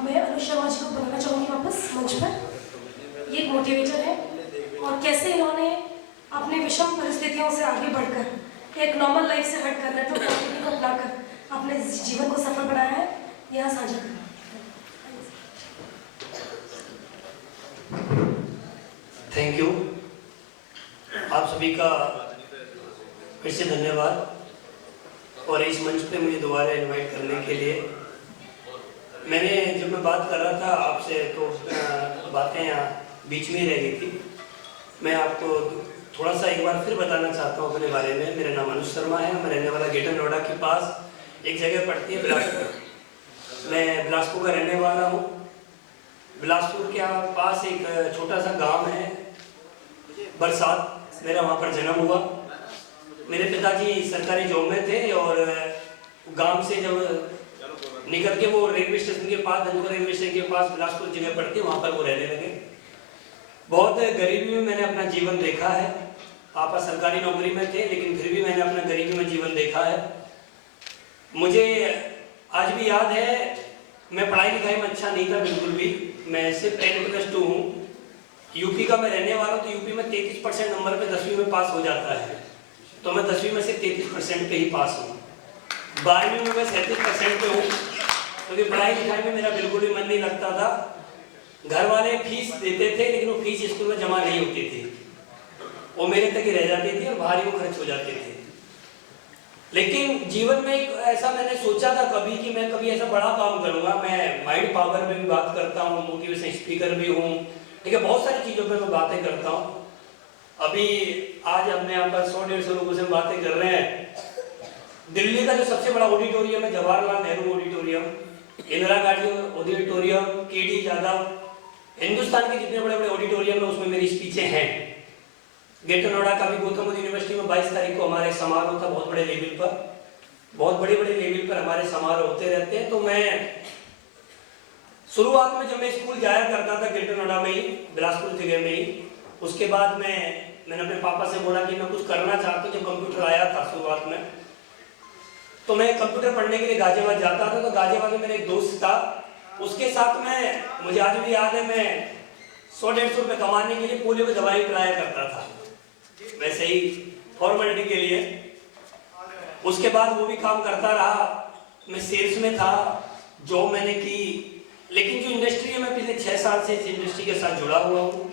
मैं अनुज शर्मा जी को बुलाना चाहूँगी वापस मंच पर। ये एक मोटिवेटर है और कैसे इन्होंने अपने विषम परिस्थितियों से आगे बढ़कर एक नॉर्मल लाइफ से हटकर नेटवर्क मार्केटिंग को अपनाकर अपने जीवन को सफल बनाया है, यहाँ साझा करना। Thank you. आप सभी का फिर से धन्यवाद और इस मंच पे मुझे दोबारा इनवाइट करने के लिए। मैंने जब मैं बात कर रहा था आपसे तो बातें यहाँ बीच में ही रह गई थी। मैं आपको थोड़ा सा एक बार फिर बताना चाहता हूँ अपने बारे में। मेरा नाम अनुज शर्मा है। मैं रहने वाला ग्रेटर नोएडा के पास एक जगह पड़ती है बिलासपुर। मैं बिलासपुर का रहने वाला हूँ। बिलासपुर के पास एक छोटा सा गांव है बरसात, मेरा वहाँ पर जन्म हुआ। मेरे पिताजी सरकारी जॉब में थे और गांव से जब निकल के वो रेलवे स्टेशन के पास, धनगर रेलवे स्टेशन के पास बिलासपुर जगह पड़ती है, वहाँ पर वो रहने लगे। बहुत गरीबी में मैंने अपना जीवन देखा है। पापा सरकारी नौकरी में थे लेकिन फिर भी मैंने अपना गरीबी में जीवन देखा है। मुझे आज भी याद है, मैं पढ़ाई लिखाई में अच्छा नहीं था बिल्कुल भी। मैं सिर्फ 10+2 हूँ। यूपी का मैं रहने वाला हूँ, तो यूपी में 33% नंबर पे 10वीं में पास हो जाता है, तो मैं 10वीं में से 33% पे ही पास हूँ। 12वीं में मैं 37% पे हूँ, क्योंकि पढ़ाई लिखाई में मेरा बिल्कुल भी मन नहीं लगता था। घर वाले फीस देते थे लेकिन वो फीस स्कूल में जमा नहीं होती थी, वो मेरे तक ही रह जाती थी और बाहर ही वो खर्च हो जाते थे। लेकिन जीवन में एक ऐसा मैंने सोचा था कभी कि मैं कभी ऐसा बड़ा काम करूँगा। मैं माइंड पावर में भी बात करता हूँ, मोटिवेशन स्पीकर भी हूँ, ठीक है, बहुत सारी चीज़ों पर मैं बातें करता हूँ। अभी आज हमने यहाँ पर 100-150 लोगों से बातें कर रहे हैं। दिल्ली का जो सबसे बड़ा ऑडिटोरियम है Jawaharlal Nehru auditorium, Indira Gandhi auditorium, KD Yadav, Hindustan के जितने बड़े बड़े ऑडिटोरियम है उसमें मेरी स्पीचें हैं। ग्रेटर नोएडा का भी गौतम बुद्ध यूनिवर्सिटी में 22 तारीख को हमारे समारोह था, बहुत बड़े लेवल पर, बहुत बड़े बड़े लेवल पर हमारे समारोह होते रहते हैं। तो मैं शुरुआत में जब मैं स्कूल जाया करता था ग्रेटर नोएडा में ही, बिलासपुर जगह में ही, उसके बाद मैंने अपने पापा से बोला कि मैं कुछ करना चाहता हूँ। जब कंप्यूटर आया था शुरुआत में, तो मैं कंप्यूटर पढ़ने के लिए गाजियाबाद जाता था। तो गाजियाबाद में मेरा एक दोस्त था, उसके साथ में मुझे आज भी याद है, मैं 100-150 रुपये कमाने के लिए पोलियो की दवाई पिलाया करता था, वैसे ही फॉर्मेलिटी के लिए। उसके बाद वो भी काम करता रहा, मैं सेल्स में था, जॉब मैंने की। लेकिन जो इंडस्ट्री है, मैं पिछले 6 साल से इस इंडस्ट्री के साथ जुड़ा हुआ हूँ।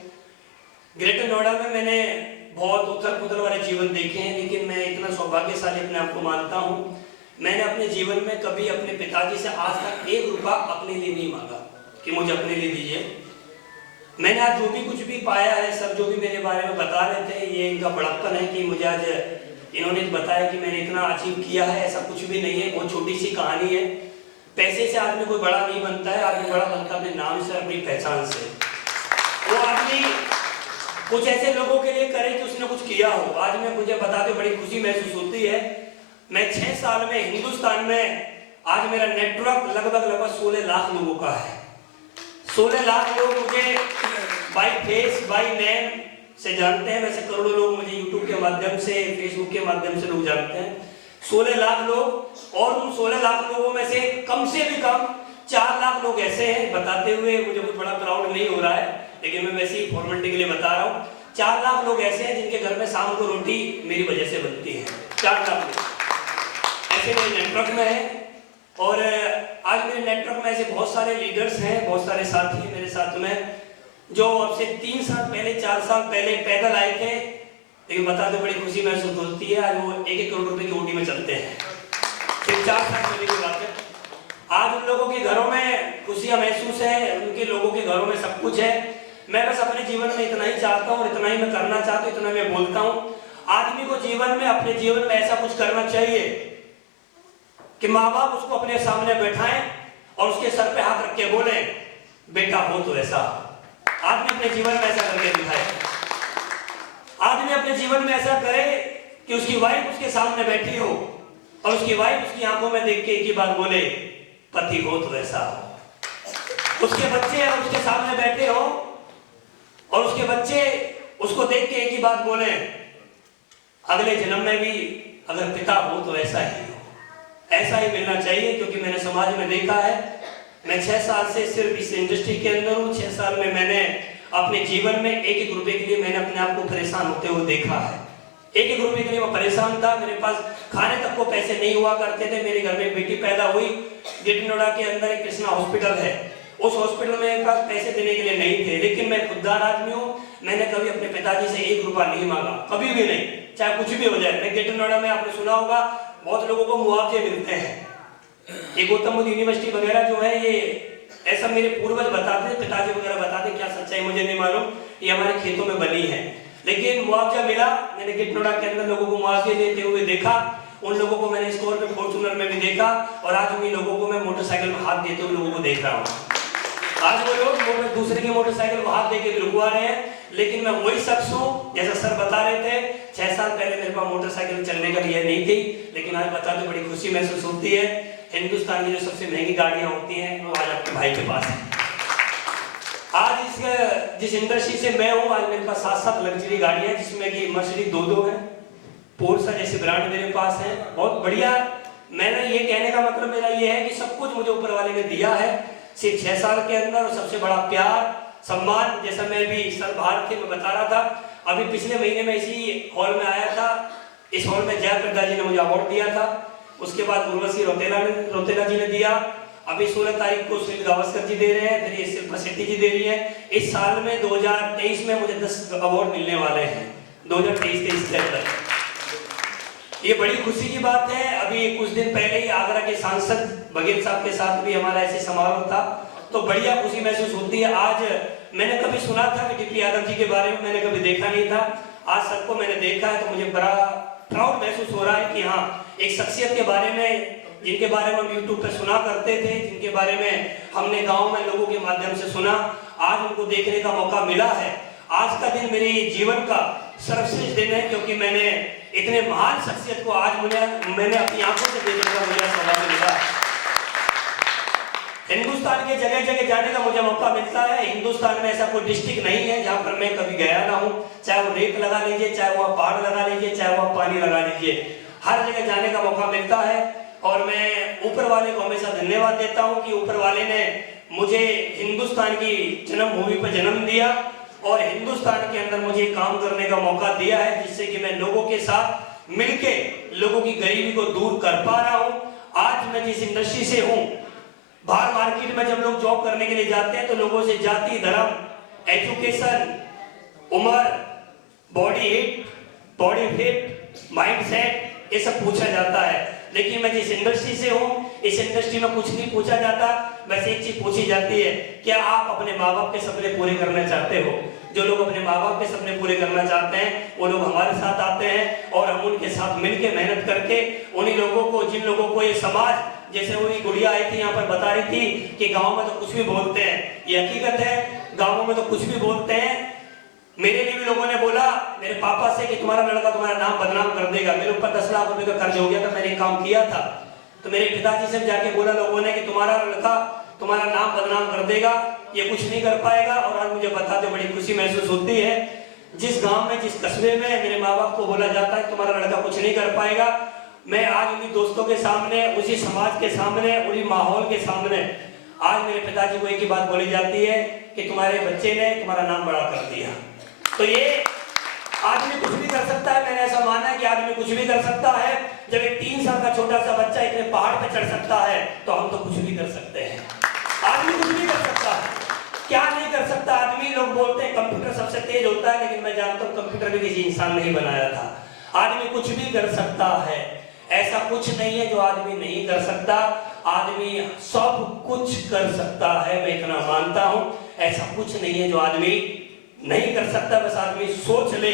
ग्रेटर नोएडा में मैंने बहुत उथल पुथल वाले जीवन देखे हैं, लेकिन मैं इतना सौभाग्यशाली अपने आप को मानता हूँ। मैंने अपने जीवन में कभी अपने पिताजी से आज तक 1 रुपया अपने लिए नहीं मांगा कि मुझे अपने लिए दीजिए। मैंने आज जो भी कुछ भी पाया है, सब जो भी मेरे बारे में बता रहे थे, ये इनका बड़प्पन है कि मुझे आज इन्होंने बताया कि मैंने इतना अचीव किया है। ऐसा कुछ भी नहीं है, बहुत छोटी सी कहानी है। पैसे से आदमी कोई बड़ा नहीं बनता है, आदमी बड़ा बनता है अपने नाम से, अपनी पहचान से। वो आदमी कुछ ऐसे लोगों के लिए करे कि उसने कुछ किया हो। आज मैं मुझे बताते बड़ी खुशी महसूस होती है। मैं 6 साल में हिंदुस्तान में, आज मेरा नेटवर्क लगभग 16 लाख लोगों का है। 16 लाख लोग मुझे बाई फेस बाई नेम से जानते हैं। वैसे करोड़ों लोग मुझे यूट्यूब के माध्यम से, फेसबुक के माध्यम से लोग जानते हैं। 16 लाख लोग, और उन 16 लाख लोगों में से कम से भी कम 4 लाख लोग ऐसे हैं, बताते हुए मुझे कुछ बड़ा प्राउड नहीं हो रहा है, लेकिन मैं वैसे ही फॉर्मेलिटी के लिए बता रहा हूँ। 4 लाख लोग ऐसे हैं जिनके घर में शाम को रोटी मेरी वजह से बनती है। 4 लाख लोग ऐसे मेरे नेटवर्क में है। और आज मेरे नेटवर्क में ऐसे बहुत सारे लीडर्स हैं, बहुत सारे साथी हैं मेरे साथ में, जो अब से 3 साल पहले, 4 साल पहले पैदल आए थे, लेकिन बताते बड़ी खुशी महसूस होती है। आज वो 1-1 करोड़ रुपए की ओटी में चलते हैं, सिर्फ 4 साल पहले की बात है। आज उन लोगों के घरों में खुशियाँ महसूस है, उनके लोगों के घरों में सब कुछ है। मैं बस अपने जीवन में इतना ही चाहता हूँ, इतना ही मैं करना चाहता हूँ, इतना मैं बोलता हूँ। आदमी को जीवन में, अपने जीवन में ऐसा कुछ करना चाहिए कि माँ बाप उसको अपने सामने बैठाएं और उसके सर पे हाथ रख के बोले, बेटा हो तो ऐसा। आदमी अपने जीवन में ऐसा करके दिखाए। आदमी अपने जीवन में ऐसा करे कि उसकी वाइफ उसके सामने बैठी हो और उसकी वाइफ उसकी आंखों में देख के एक ही बात बोले, पति हो तो ऐसा। उसके बच्चे अगर उसके सामने बैठे हो और उसके बच्चे उसको देख के एक ही बात बोले, अगले जन्म में भी अगर पिता हो तो ऐसा ही हो। ऐसा ही मिलना चाहिए, क्योंकि मैंने समाज में देखा है मैं 6 साल से सिर्फ इस इंडस्ट्री के अंदर हूँ। 6 साल में मैंने अपने जीवन में एक एक रुपए के लिए मैंने अपने आप को परेशान होते हुए देखा है। एक एक रुपए के लिए मैं परेशान था। मेरे पास खाने तक को पैसे नहीं हुआ करते थे। मेरे घर में बेटी पैदा हुई। ग्रेटर नोएडा के अंदर एक कृष्णा हॉस्पिटल है, उस हॉस्पिटल में मेरे पास पैसे देने के लिए नहीं थे, लेकिन मैं खुददार आदमी हूँ। मैंने कभी अपने पिताजी से 1 रुपया नहीं मांगा, कभी भी नहीं, चाहे कुछ भी हो जाए। मैं ग्रेटर नोएडा में, आपने सुना होगा, बहुत लोगों को मुआवजे मिलते हैं। ये गौतम बुद्ध यूनिवर्सिटी वगैरह जो है, ये ऐसा मेरे पूर्वज बताते, पिताजी वगैरह बताते, क्या सच्चाई मुझे नहीं मालूम, ये हमारे खेतों में बनी है। लेकिन मुआवजा मिला। मैंने ग्रेटर नोएडा के अंदर लोगों को मुआवजे देते हुए देखा। उन लोगों को मैंने स्कॉर्पियो फॉर्च्यूनर में भी देखा, और आज उन्हीं लोगों को मैं मोटरसाइकिल में हाथ देते हुए लोगों को देख रहा हूँ। आज वो लोग दूसरे की मोटरसाइकिल में हाथ देके रुकवा रहे हैं, लेकिन मैं वही शख्स हूँ जैसा सर बता रहे थे। 6 साल पहले मेरे पास मोटरसाइकिल चलने का लिए नहीं थी, लेकिन आज बताते बड़ी खुशी महसूस होती है। हिंदुस्तान की जो सबसे महंगी गाड़ियां होती हैं वो आज आपके भाई के पास है। आज जिस इंडस्ट्री से मैं हूँ, आज मेरे पास 7 लग्जरी गाड़ियां हैं, जिसमें कि मर्सिडीज 2 है, पोर्शा जैसे ब्रांड मेरे पास है, बहुत बढ़िया। मैंने ये कहने का मतलब मेरा ये है कि सब कुछ मुझे ऊपर वाले ने दिया है सिर्फ 6 साल के अंदर। और सबसे बड़ा प्यार, सम्मान, जैसा मैं भी सर बाहर थे, मैं बता रहा था, अभी पिछले महीने में इसी हॉल में आया था। इस हॉल में जयप्रदा जी ने मुझे अवार्ड दिया था, उसके बाद उर्वशी रौतेला जी ने दिया, अभी 16 तारीख को सुनील गावस्कर जी दे रहे हैं, फिर ये शिल्पा शेट्टी जी दे रही है। इस साल में 2023 में मुझे 10 अवार्ड मिलने वाले हैं, 2023 के अंदर। ये बड़ी खुशी की बात है। अभी कुछ दिन पहले ही आगरा के सांसद बघेल साहब के साथ भी हमारा ऐसे समारोह था, तो बढ़िया खुशी महसूस होती है। आज मैंने कभी सुना था कि डीपी यादव जी के बारे में, मैंने कभी देखा नहीं था। आज सबको मैंने देखा है, तो मुझे बड़ा प्राउड महसूस हो रहा है कि हाँ, एक शख्सियत के बारे में, जिनके बारे में हम यूट्यूब पे सुना करते थे, जिनके बारे में हमने गांव में लोगों के माध्यम से सुना, आज उनको देखने का मौका मिला है। आज का दिन मेरे जीवन का सर्वश्रेष्ठ दिन है, क्योंकि मैंने इतने महान शख्सियत को आज मैंने अपनी आंखों से देखने का मुझे सौभाग्य मिला। हिंदुस्तान के जगह जगह जाने का मुझे मौका मिलता है। हिंदुस्तान में ऐसा कोई डिस्ट्रिक्ट नहीं है जहां पर मैं कभी गया ना हूं, चाहे वो रेत लगा लीजिए, चाहे वो पहाड़ लगा लीजिए, चाहे वो पानी लगा लीजिए, हर जगह जाने का मौका मिलता है। और मैं ऊपर वाले को हमेशा धन्यवाद देता हूं कि ऊपर वाले ने मुझे हिंदुस्तान की जन्मभूमि पर जन्म दिया और हिंदुस्तान के अंदर मुझे काम करने का मौका दिया है, जिससे कि मैं लोगों के साथ मिलके लोगों की गरीबी को दूर कर पा रहा हूं। आज मैं जिस इंडस्ट्री से हूं, बाहर मार्केट में जब लोग जॉब करने के लिए जाते हैं तो लोगों से जाति, धर्म, एजुकेशन, उम्र, body hit, body fit, mindset, ये सब पूछा जाता है। लेकिन मैं जिस इंडस्ट्री से हूँ, इस इंडस्ट्री में कुछ नहीं पूछा जाता। बस एक चीज पूछी जाती है, क्या आप अपने माँ बाप के सपने पूरे करना चाहते हो? जो लोग अपने माँ बाप के सपने पूरे करना चाहते हैं वो लोग हमारे साथ आते हैं और हम उनके साथ मिलकर मेहनत करके उन्हीं लोगों को, जिन लोगों को ये समाज, जैसे वही गुड़िया आई थी यहाँ पर बता रही थी कि गाँव में तो कुछ भी बोलते हैं, ये हकीकत है, गाँवों में तो कुछ भी बोलते हैं। मेरे लिए भी लोगों ने बोला मेरे पापा से कि तुम्हारा लड़का तुम्हारा नाम बदनाम कर देगा। मेरे ऊपर 10 लाख रुपए का कर्ज हो गया था, मैंने काम किया था, तो मेरे पिताजी से जाके बोला लोगों ने कि तुम्हारा लड़का तुम्हारा नाम बदनाम कर देगा, ये कुछ नहीं कर पाएगा। और आज मुझे बताते बड़ी खुशी महसूस होती है, जिस गांव में, जिस कस्बे में मेरे माँ बाप को बोला जाता है तुम्हारा लड़का कुछ नहीं कर पाएगा, मैं आज उन्हीं दोस्तों के सामने, उसी समाज के सामने, उन्हीं माहौल के सामने आज मेरे पिताजी को एक ही बात बोली जाती है कि तुम्हारे बच्चे ने तुम्हारा नाम बड़ा कर दिया। तो ये आदमी कुछ भी कर सकता है। मैंने ऐसा माना है कि आदमी कुछ भी कर सकता है। जब एक 3 साल का छोटा सा बच्चा इतने पहाड़ पे चढ़ सकता है तो हम तो कुछ भी कर सकते हैं। आदमी कुछ भी कर सकता है, क्या नहीं कर सकता आदमी? लोग बोलते हैं कंप्यूटर सबसे तेज होता है, लेकिन मैं जानता हूँ कंप्यूटर भी किसी इंसान ने ही बनाया था। आदमी कुछ भी कर सकता है, ऐसा कुछ नहीं है जो आदमी नहीं कर सकता। आदमी सब कुछ कर सकता है, मैं इतना मानता हूँ। ऐसा कुछ नहीं है जो आदमी नहीं कर सकता। बस आदमी सोच ले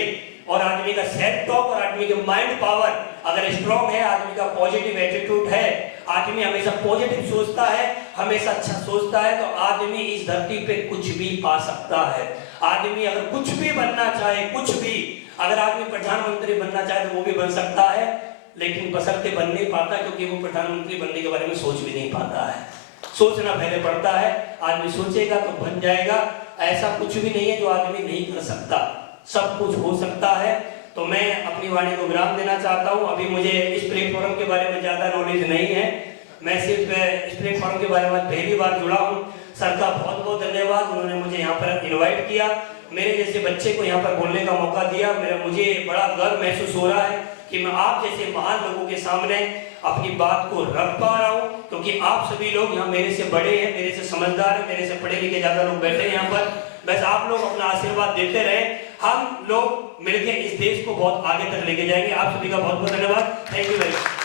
और आदमी का सेल्फ टॉक और आदमी के माइंड पावर अगर स्ट्रॉन्ग है, आदमी का पॉजिटिव एटीट्यूड है, आदमी हमेशा पॉजिटिव सोचता है, हमेशा अच्छा सोचता है, तो आदमी इस धरती पे कुछ भी पा सकता है। आदमी अगर कुछ भी बनना चाहे, कुछ भी, अगर आदमी प्रधानमंत्री बनना चाहे तो वो भी बन सकता है, लेकिन बशर्ते बन नहीं पाता, क्योंकि वो प्रधानमंत्री बनने के बारे में सोच भी नहीं पाता है। सोचना पहले पड़ता है, आदमी सोचेगा तो बन जाएगा। ऐसा कुछ भी नहीं है जो आदमी नहीं कर सकता, सब कुछ हो सकता है। तो मैं अपनी वाणी को विराम देना चाहता हूं। अभी मुझे इस प्लेटफॉर्म के बारे में ज्यादा नॉलेज नहीं है, मैं सिर्फ इस प्लेटफॉर्म के बारे में पहली बार जुड़ा हूँ। सर का बहुत बहुत धन्यवाद, उन्होंने मुझे यहाँ पर इनवाइट किया, मेरे जैसे बच्चे को यहाँ पर बोलने का मौका दिया। मुझे बड़ा गर्व महसूस हो रहा है कि मैं आप जैसे महान लोगों के सामने अपनी बात को रख पा रहा हूँ, क्योंकि आप सभी लोग यहाँ मेरे से बड़े हैं, मेरे से समझदार हैं, मेरे से पढ़े लिखे ज़्यादा लोग बैठे हैं यहाँ पर। बस आप लोग अपना आशीर्वाद देते रहे, हम लोग मिलकर इस देश को बहुत आगे तक लेके जाएंगे। आप सभी का बहुत बहुत धन्यवाद। Thank you very much.